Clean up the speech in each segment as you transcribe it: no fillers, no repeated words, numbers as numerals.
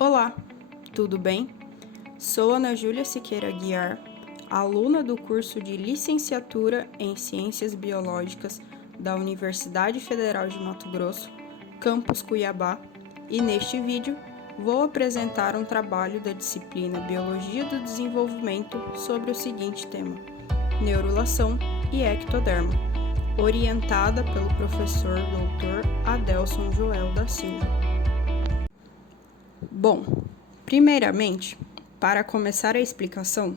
Olá, tudo bem? Sou Ana Júlia Siqueira Guiar, aluna do curso de Licenciatura em Ciências Biológicas da Universidade Federal de Mato Grosso, campus Cuiabá, e neste vídeo vou apresentar um trabalho da disciplina Biologia do Desenvolvimento sobre o seguinte tema: neurulação e ectoderma, orientada pelo professor Dr. Adelson Joel da Silva. Bom, primeiramente, para começar a explicação,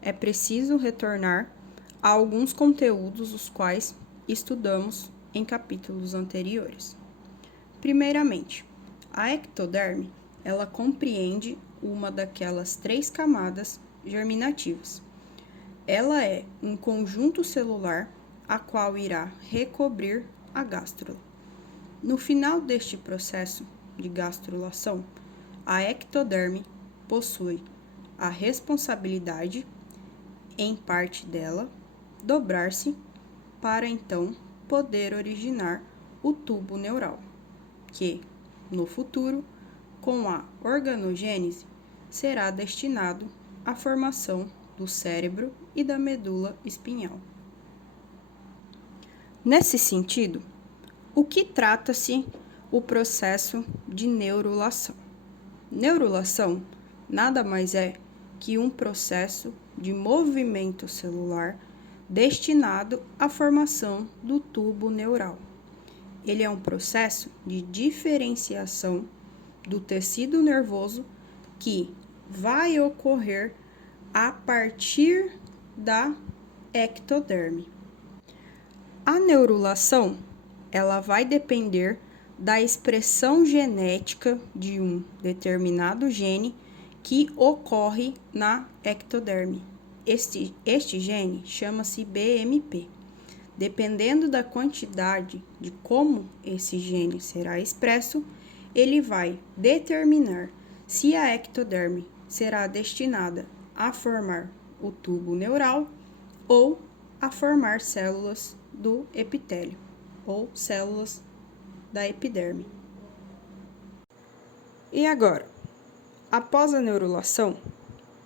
é preciso retornar a alguns conteúdos os quais estudamos em capítulos anteriores. Primeiramente, a ectoderme, ela compreende uma daquelas 3 camadas germinativas. Ela é um conjunto celular a qual irá recobrir a gástrula. No final deste processo de gastrulação, a ectoderme possui a responsabilidade, em parte dela, dobrar-se para então poder originar o tubo neural, que, no futuro, com a organogênese, será destinado à formação do cérebro e da medula espinhal. Nesse sentido, o que trata-se o processo de neurulação? Neurulação nada mais é que um processo de movimento celular destinado à formação do tubo neural. Ele é um processo de diferenciação do tecido nervoso que vai ocorrer a partir da ectoderme. A neurulação, ela vai depender da expressão genética de um determinado gene que ocorre na ectoderme. Este gene chama-se BMP. Dependendo da quantidade de como esse gene será expresso, ele vai determinar se a ectoderme será destinada a formar o tubo neural ou a formar células do epitélio ou células da epiderme. E agora, após a neurulação,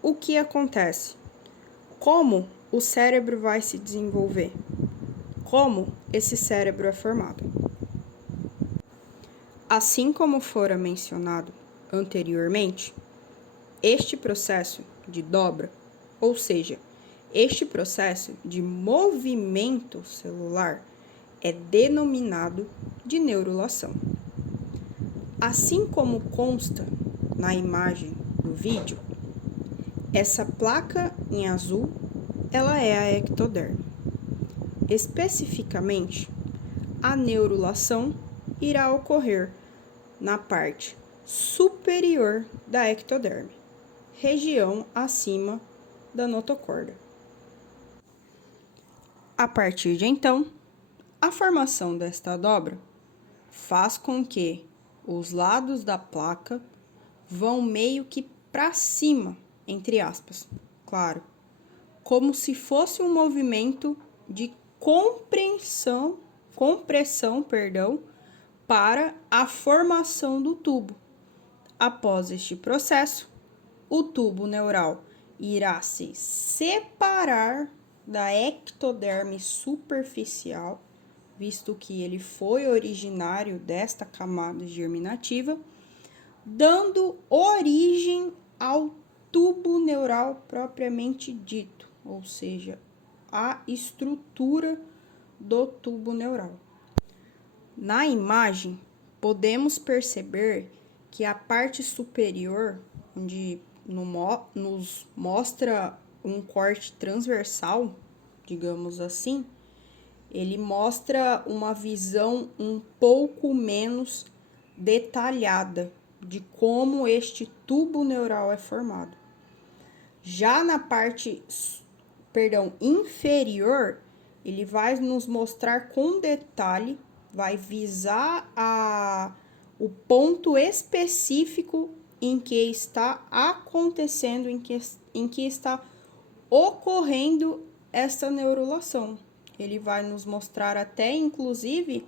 o que acontece? Como o cérebro vai se desenvolver? Como esse cérebro é formado? Assim como fora mencionado anteriormente, este processo de dobra, ou seja, este processo de movimento celular, é denominado de neurulação. Assim como consta na imagem do vídeo, essa placa em azul, ela é a ectoderme. Especificamente, a neurulação irá ocorrer na parte superior da ectoderme, região acima da notocorda. A partir de então, a formação desta dobra faz com que os lados da placa vão meio que para cima, entre aspas, claro, como se fosse um movimento de compressão, para a formação do tubo. Após este processo, o tubo neural irá se separar da ectoderme superficial, visto que ele foi originário desta camada germinativa, dando origem ao tubo neural propriamente dito, ou seja, a estrutura do tubo neural. Na imagem, podemos perceber que a parte superior, onde nos mostra um corte transversal, digamos assim, ele mostra uma visão um pouco menos detalhada de como este tubo neural é formado. Já na parte, inferior, ele vai nos mostrar com detalhe, vai visar o ponto específico em que está acontecendo, em que está ocorrendo essa neurulação. Ele vai nos mostrar até, inclusive,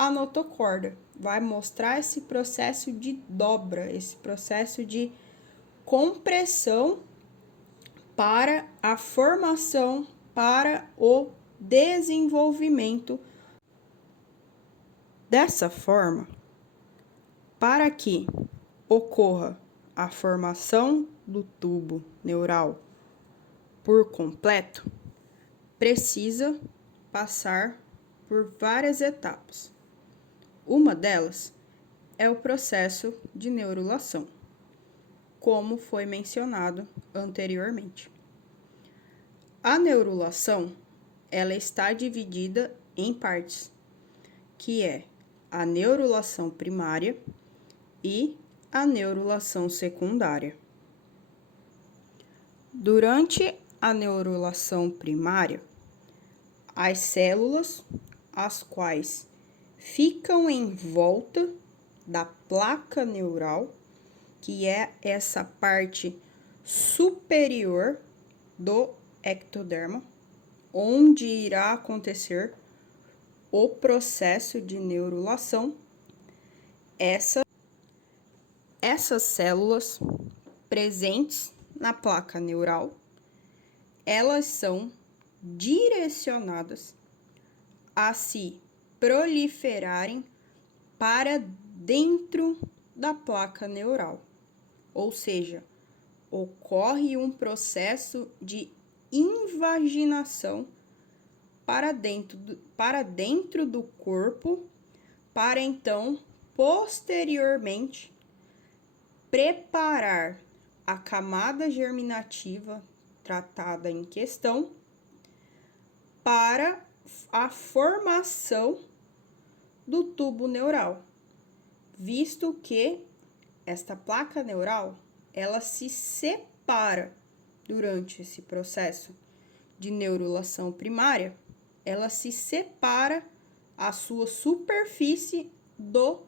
a notocorda. Vai mostrar esse processo de dobra, esse processo de compressão para a formação, para o desenvolvimento. Dessa forma, para que ocorra a formação do tubo neural por completo, precisa passar por várias etapas. Uma delas é o processo de neurulação, como foi mencionado anteriormente. A neurulação, ela está dividida em partes, que é a neurulação primária e a neurulação secundária. Durante a neurulação primária, as células, as quais ficam em volta da placa neural, que é essa parte superior do ectoderma, onde irá acontecer o processo de neurulação. Essas células presentes na placa neural, elas são direcionadas a se proliferarem para dentro da placa neural, ou seja, ocorre um processo de invaginação para dentro do corpo, para então, posteriormente, preparar a camada germinativa tratada em questão para a formação do tubo neural, visto que esta placa neural, ela se separa durante esse processo de neurulação primária, ela se separa a sua superfície do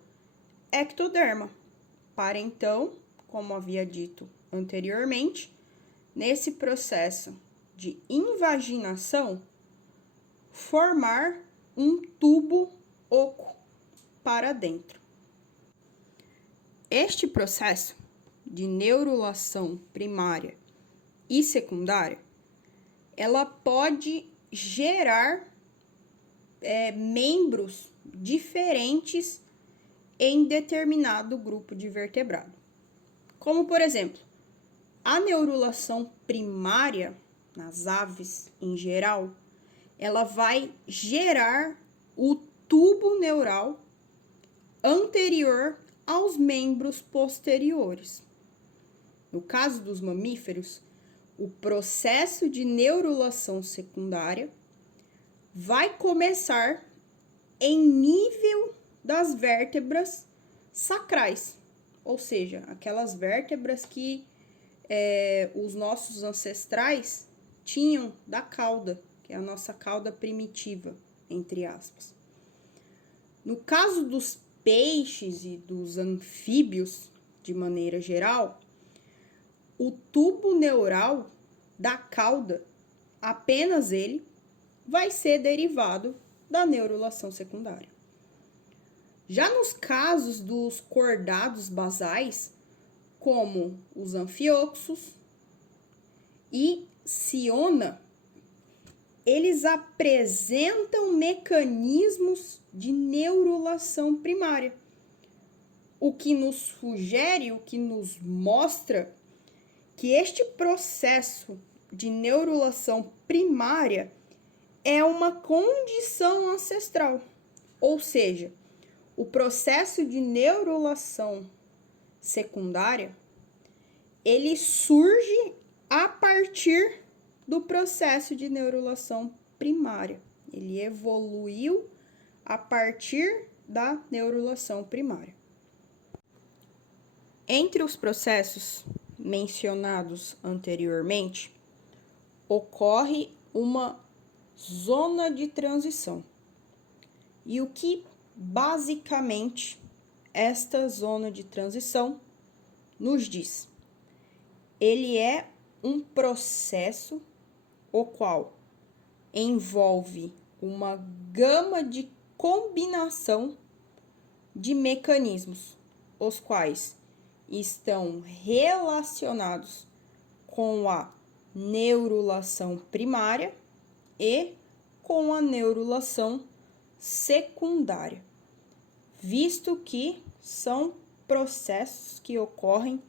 ectoderma, para então, como havia dito anteriormente, nesse processo de invaginação, formar um tubo oco para dentro. Este processo de neurulação primária e secundária, ela pode gerar membros diferentes em determinado grupo de vertebrado. Como, por exemplo, a neurulação primária, nas aves em geral, ela vai gerar o tubo neural anterior aos membros posteriores. No caso dos mamíferos, o processo de neurulação secundária vai começar em nível das vértebras sacrais, ou seja, aquelas vértebras que os nossos ancestrais tinham da cauda, que é a nossa cauda primitiva, entre aspas. No caso dos peixes e dos anfíbios, de maneira geral, o tubo neural da cauda, apenas ele, vai ser derivado da neurulação secundária. Já nos casos dos cordados basais, como os anfioxos e ciona, eles apresentam mecanismos de neurulação primária, o que nos sugere, o que nos mostra que este processo de neurulação primária é uma condição ancestral, ou seja, o processo de neurulação secundária, ele surge a partir do processo de neurulação primária. Ele evoluiu a partir da neurulação primária. Entre os processos mencionados anteriormente, ocorre uma zona de transição. E o que basicamente esta zona de transição nos diz? Ele é um processo o qual envolve uma gama de combinação de mecanismos, os quais estão relacionados com a neurulação primária e com a neurulação secundária, visto que são processos que ocorrem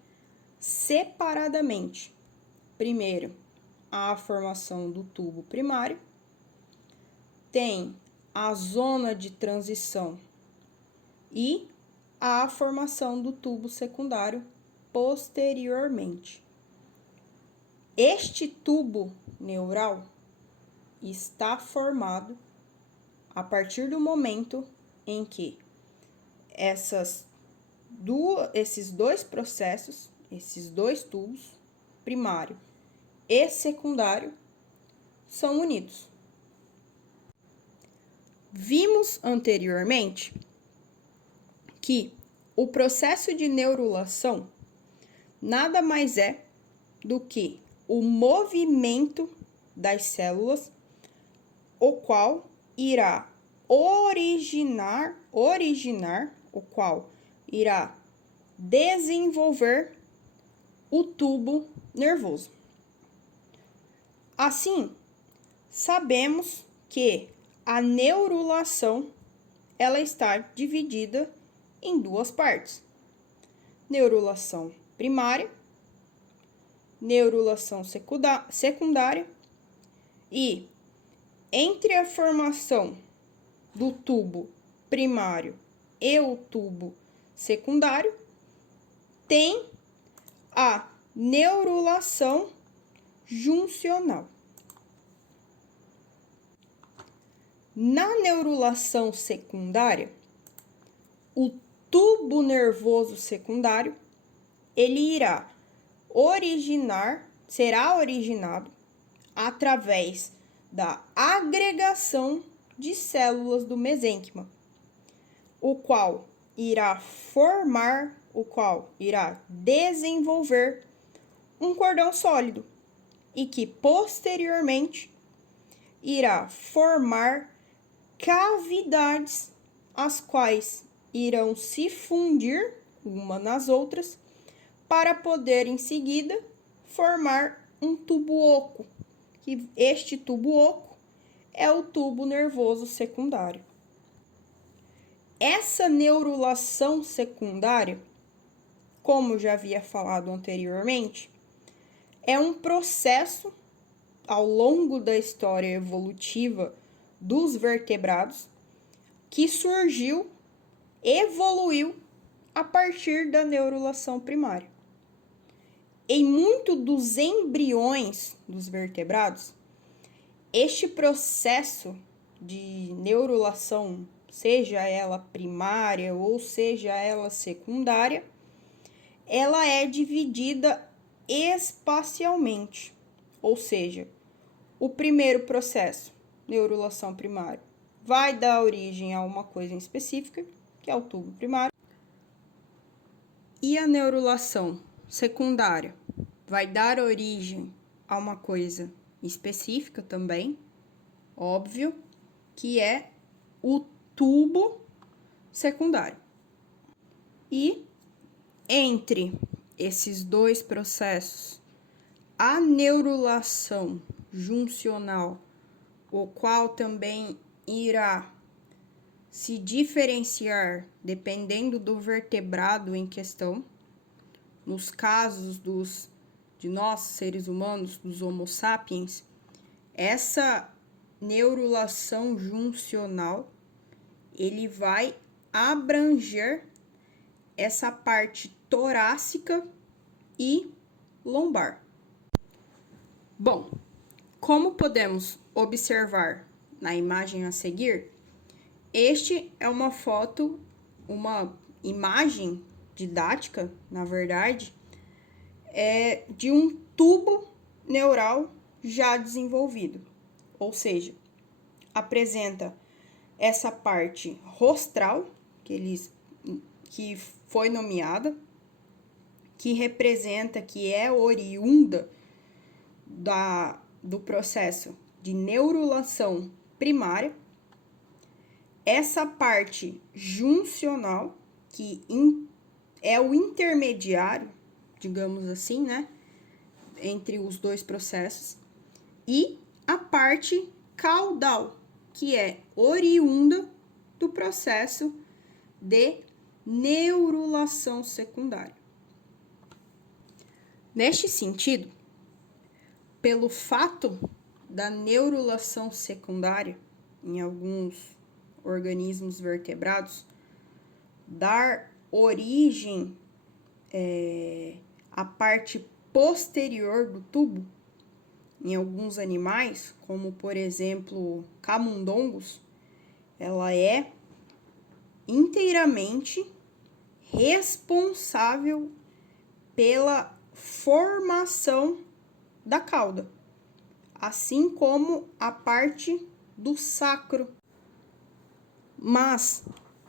separadamente. Primeiro, a formação do tubo primário, tem a zona de transição e a formação do tubo secundário posteriormente. Este tubo neural está formado a partir do momento em que esses dois processos, esses dois tubos, primário e secundário, são unidos. Vimos anteriormente que o processo de neurulação nada mais é do que o movimento das células, o qual irá desenvolver o tubo nervoso. Assim, sabemos que a neurulação ela está dividida em duas partes: neurulação primária, neurulação secundária, e entre a formação do tubo primário e o tubo secundário tem a neurulação juncional. Na neurulação secundária, o tubo nervoso secundário ele será originado através da agregação de células do mesênquima, o qual irá desenvolver um cordão sólido e que posteriormente irá formar cavidades, as quais irão se fundir uma nas outras para poder em seguida formar um tubo oco, que este tubo oco é o tubo nervoso secundário. Essa neurulação secundária, como já havia falado anteriormente, é um processo ao longo da história evolutiva dos vertebrados que evoluiu a partir da neurulação primária. Em muitos dos embriões dos vertebrados, este processo de neurulação, seja ela primária ou seja ela secundária, ela é dividida espacialmente. Ou seja, o primeiro processo, neurulação primária, vai dar origem a uma coisa em específica, que é o tubo primário. E a neurulação secundária vai dar origem a uma coisa específica também, óbvio, que é o tubo secundário. E entre esses dois processos, a neurulação juncional, o qual também irá se diferenciar dependendo do vertebrado em questão. Nos casos de nós, seres humanos, dos Homo sapiens, essa neurulação juncional, ele vai abranger essa parte torácica e lombar. Bom, como podemos observar na imagem a seguir, este é uma imagem didática, na verdade, de um tubo neural já desenvolvido, ou seja, apresenta essa parte rostral, que foi nomeada, que representa, que é oriunda do processo de neurulação primária, essa parte juncional, que é o intermediário, digamos assim, né, entre os dois processos, e a parte caudal, que é oriunda do processo de neurulação secundária. Neste sentido, pelo fato da neurulação secundária em alguns organismos vertebrados dar origem à parte posterior do tubo, em alguns animais, como por exemplo camundongos, ela é inteiramente responsável pela formação da cauda, assim como a parte do sacro. Mas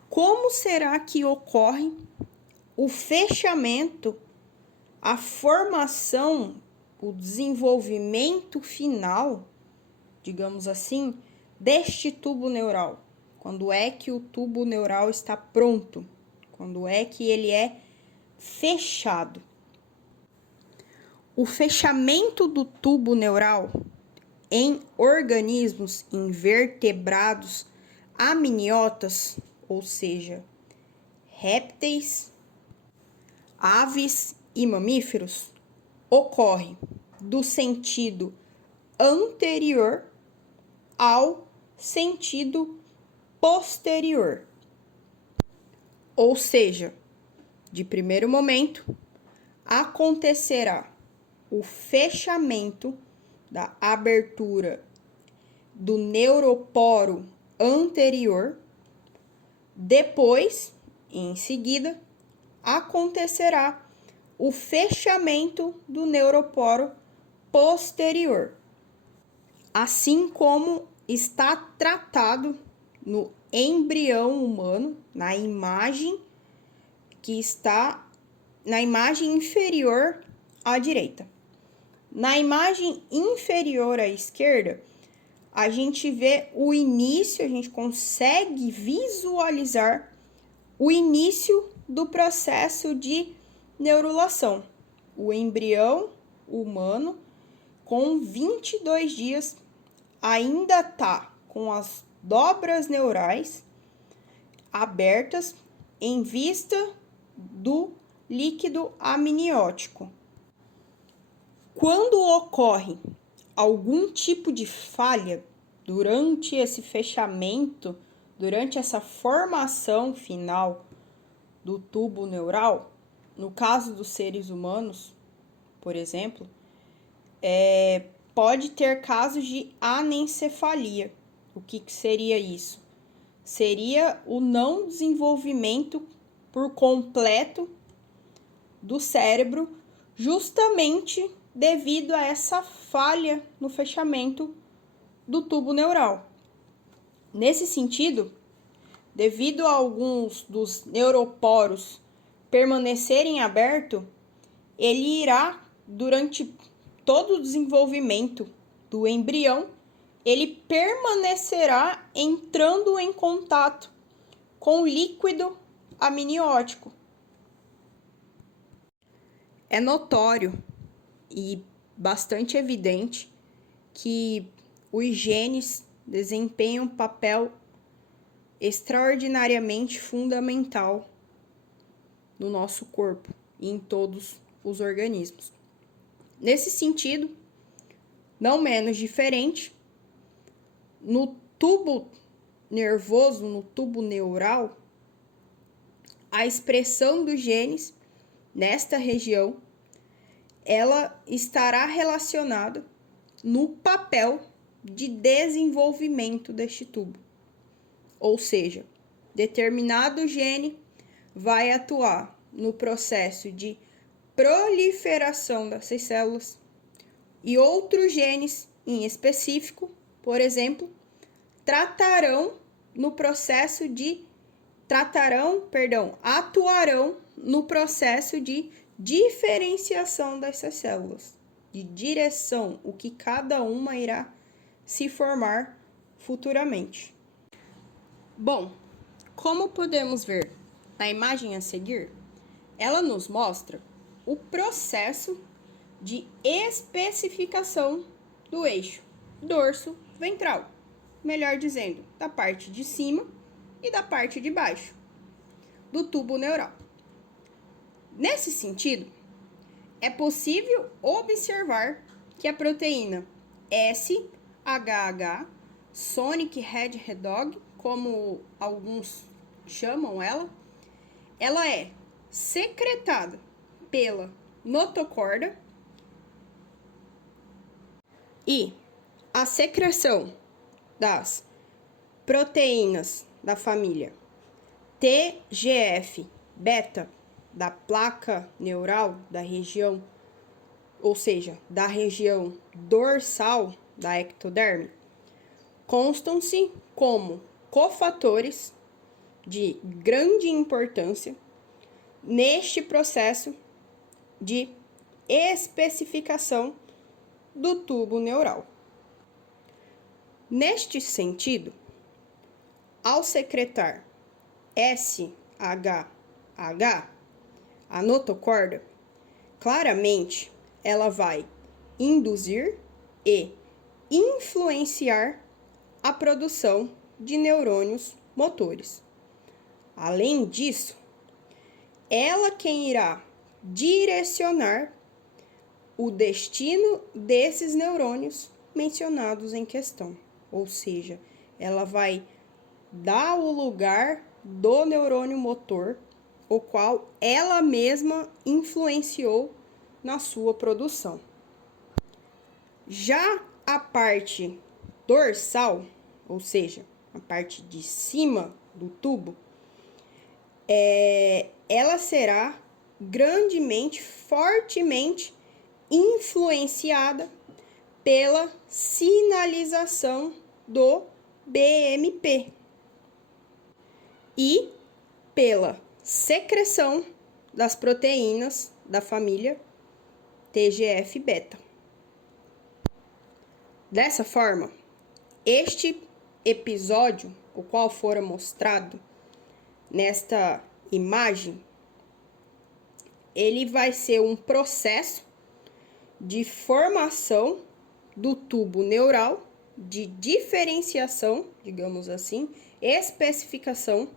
como será que ocorre o fechamento, a formação, o desenvolvimento final, digamos assim, deste tubo neural? Quando é que o tubo neural está pronto? Quando é que ele é fechado? O fechamento do tubo neural em organismos invertebrados amniotas, ou seja, répteis, aves e mamíferos, ocorre do sentido anterior ao sentido posterior. Ou seja, de primeiro momento, acontecerá o fechamento da abertura do neuroporo anterior, depois, em seguida, acontecerá o fechamento do neuroporo posterior, assim como está tratado no embrião humano, na imagem que está na imagem inferior à direita. Na imagem inferior à esquerda, a gente vê o início, a gente consegue visualizar o início do processo de neurulação. O embrião humano, com 22 dias, ainda está com as dobras neurais abertas em vista do líquido amniótico. Quando ocorre algum tipo de falha durante esse fechamento, durante essa formação final do tubo neural, no caso dos seres humanos, por exemplo, pode ter casos de anencefalia. O que seria isso? Seria o não desenvolvimento por completo do cérebro, justamente devido a essa falha no fechamento do tubo neural. Nesse sentido, devido a alguns dos neuroporos permanecerem abertos, ele irá, durante todo o desenvolvimento do embrião, ele permanecerá entrando em contato com o líquido amniótico. É notório e bastante evidente que os genes desempenham um papel extraordinariamente fundamental no nosso corpo e em todos os organismos. Nesse sentido, não menos diferente, no tubo nervoso, no tubo neural, a expressão dos genes nesta região, ela estará relacionada no papel de desenvolvimento deste tubo. Ou seja, determinado gene vai atuar no processo de proliferação dessas células e outros genes em específico, por exemplo, atuarão no processo de diferenciação dessas células, de direção, o que cada uma irá se formar futuramente. Bom, como podemos ver na imagem a seguir, ela nos mostra o processo de especificação do eixo dorso-ventral, melhor dizendo, da parte de cima e da parte de baixo do tubo neural. Nesse sentido, é possível observar que a proteína SHH, Sonic Hedgehog, como alguns chamam ela é secretada pela notocorda e a secreção das proteínas da família TGF-beta da placa neural da região, ou seja, da região dorsal da ectoderme, constam-se como cofatores de grande importância neste processo de especificação do tubo neural. Neste sentido, ao secretar SHH, a notocorda, claramente ela vai induzir e influenciar a produção de neurônios motores. Além disso, ela quem irá direcionar o destino desses neurônios mencionados em questão. Ou seja, ela vai dar o lugar do neurônio motor, o qual ela mesma influenciou na sua produção. Já a parte dorsal, ou seja, a parte de cima do tubo, ela será grandemente, fortemente influenciada pela sinalização do BMP e pela secreção das proteínas da família TGF-beta. Dessa forma, este episódio, o qual fora mostrado nesta imagem, ele vai ser um processo de formação do tubo neural, de diferenciação, digamos assim, especificação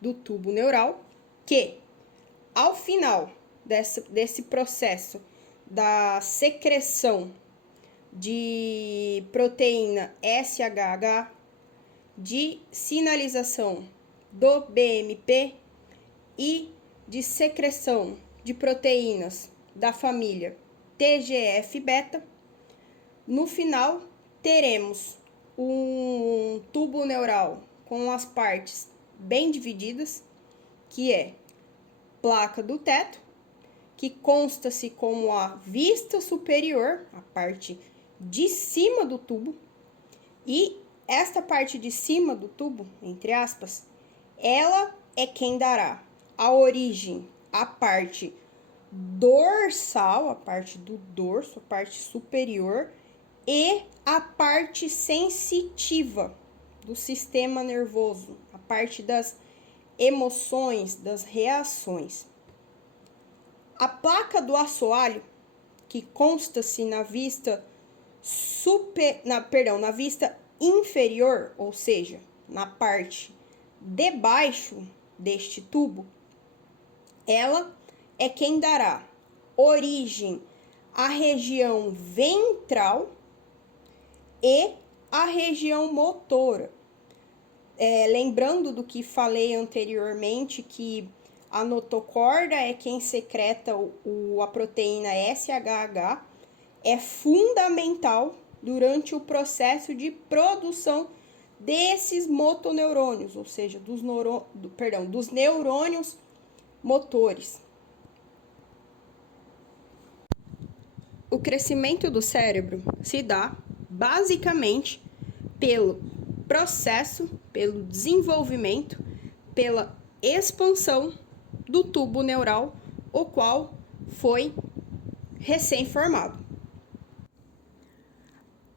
do tubo neural, que ao final desse processo da secreção de proteína SHH, de sinalização do BMP e de secreção de proteínas da família TGF-beta, no final teremos um tubo neural com as partes bem divididas, que é placa do teto, que consta-se como a vista superior, a parte de cima do tubo, e esta parte de cima do tubo, entre aspas, ela é quem dará a origem à parte dorsal, a parte do dorso, a parte superior, e a parte sensitiva do sistema nervoso, a parte das emoções, das reações. A placa do assoalho, que consta-se na vista na vista inferior, ou seja, na parte debaixo deste tubo, ela é quem dará origem à região ventral e à região motora. Lembrando do que falei anteriormente, que a notocorda é quem secreta a proteína SHH, é fundamental durante o processo de produção desses motoneurônios, ou seja, dos neurônios motores. O crescimento do cérebro se dá basicamente pelo processo, pelo desenvolvimento, pela expansão do tubo neural, o qual foi recém-formado.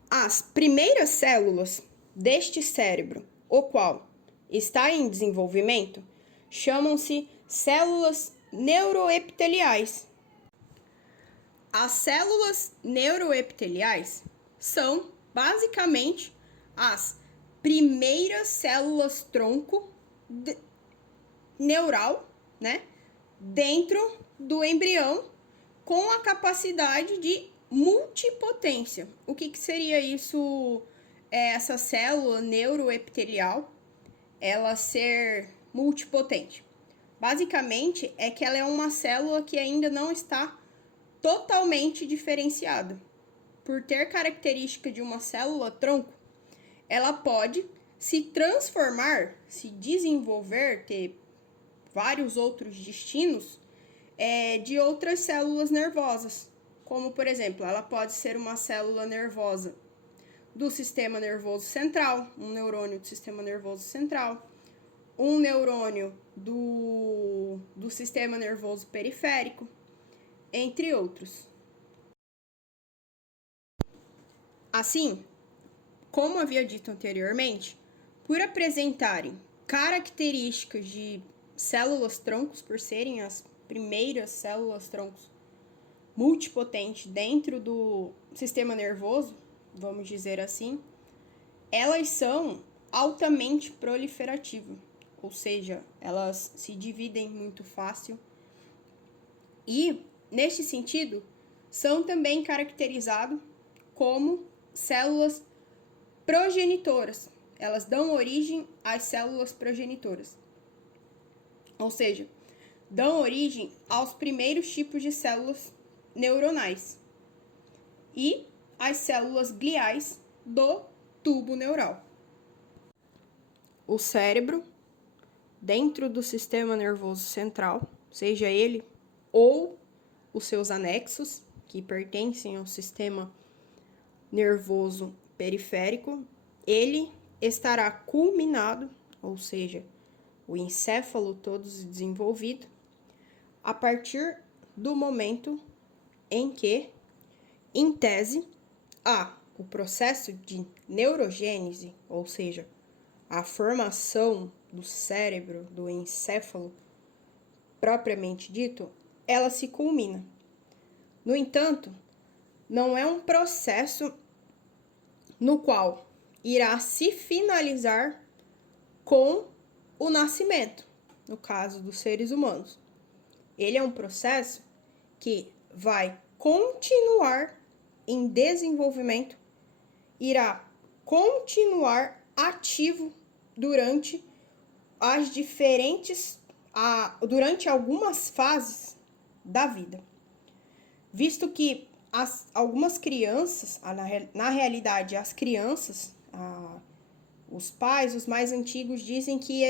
As primeiras células deste cérebro, o qual está em desenvolvimento, chamam-se células neuroepiteliais. As células neuroepiteliais são, basicamente, as primeiras células tronco neural, né, dentro do embrião, com a capacidade de multipotência. O que seria isso, essa célula neuroepitelial, ela ser multipotente? Basicamente, é que ela é uma célula que ainda não está totalmente diferenciada. Por ter característica de uma célula tronco, ela pode se transformar, se desenvolver, ter vários outros destinos de outras células nervosas. Como, por exemplo, ela pode ser uma célula nervosa do sistema nervoso central, um neurônio do sistema nervoso central, um neurônio do sistema nervoso periférico, entre outros. Assim, como havia dito anteriormente, por apresentarem características de células troncos, por serem as primeiras células troncos multipotentes dentro do sistema nervoso, vamos dizer assim, elas são altamente proliferativas, ou seja, elas se dividem muito fácil e, neste sentido, são também caracterizadas como células progenitoras. Elas dão origem às células progenitoras, ou seja, dão origem aos primeiros tipos de células neuronais e as células gliais do tubo neural. O cérebro, dentro do sistema nervoso central, seja ele ou os seus anexos, que pertencem ao sistema nervoso periférico, ele estará culminado, ou seja, o encéfalo todo desenvolvido, a partir do momento em que, em tese, há o processo de neurogênese, ou seja, a formação do cérebro, do encéfalo propriamente dito, ela se culmina. No entanto, não é um processo no qual irá se finalizar com o nascimento, no caso dos seres humanos. Ele é um processo que vai continuar em desenvolvimento, irá continuar ativo durante durante algumas fases da vida. Visto que algumas crianças, na realidade as crianças, os pais, os mais antigos, dizem que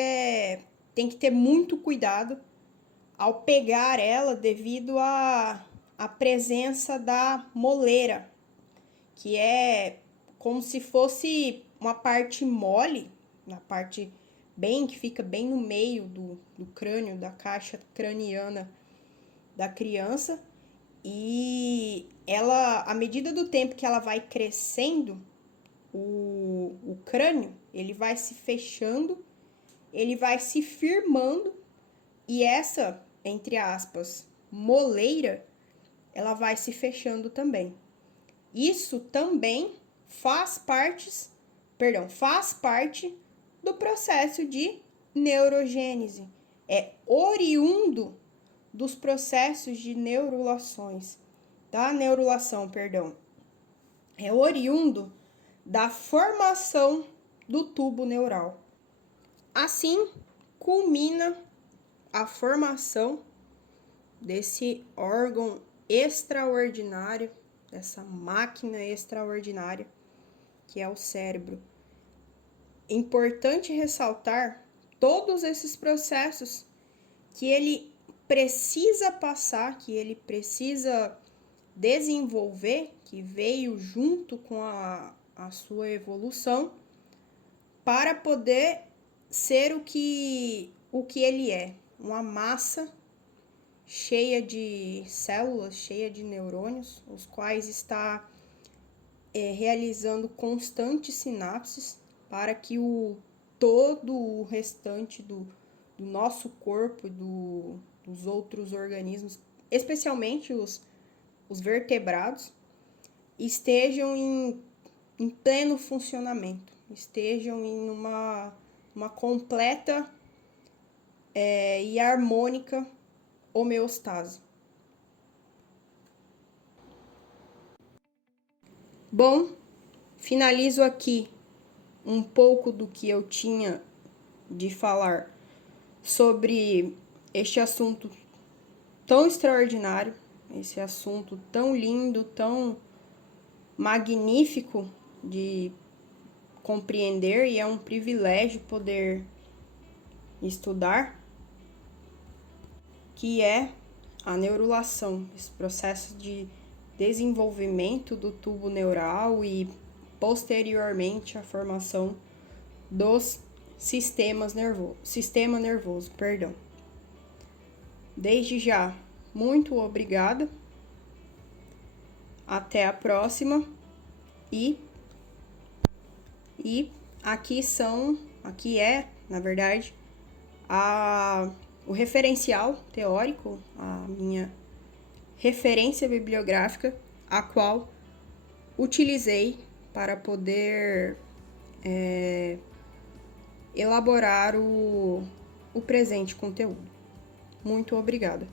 tem que ter muito cuidado ao pegar ela devido à presença da moleira, que é como se fosse uma parte mole, na parte que fica bem no meio do crânio, da caixa craniana da criança, e ela, à medida do tempo que ela vai crescendo, o crânio, ele vai se fechando, ele vai se firmando, e essa, entre aspas, moleira, ela vai se fechando também. Isso também faz parte do processo de neurogênese. É oriundo dos processos de neurulação. É oriundo da formação do tubo neural. Assim, culmina a formação desse órgão extraordinário, dessa máquina extraordinária que é o cérebro. Importante ressaltar todos esses processos que ele precisa passar, que ele precisa desenvolver, que veio junto com a sua evolução, para poder ser o que ele é, uma massa cheia de células, cheia de neurônios, os quais está realizando constantes sinapses para que o todo o restante do nosso corpo e dos outros organismos, especialmente os vertebrados, estejam em pleno funcionamento, estejam em uma completa e harmônica homeostase. Bom, finalizo aqui um pouco do que eu tinha de falar sobre este assunto tão extraordinário, esse assunto tão lindo, tão magnífico de compreender, e é um privilégio poder estudar, que é a neurulação, esse processo de desenvolvimento do tubo neural e posteriormente a formação dos sistema nervoso. Desde já, muito obrigada. Até a próxima. E aqui é, na verdade, o referencial teórico, a minha referência bibliográfica, a qual utilizei para poder elaborar o presente conteúdo. Muito obrigada.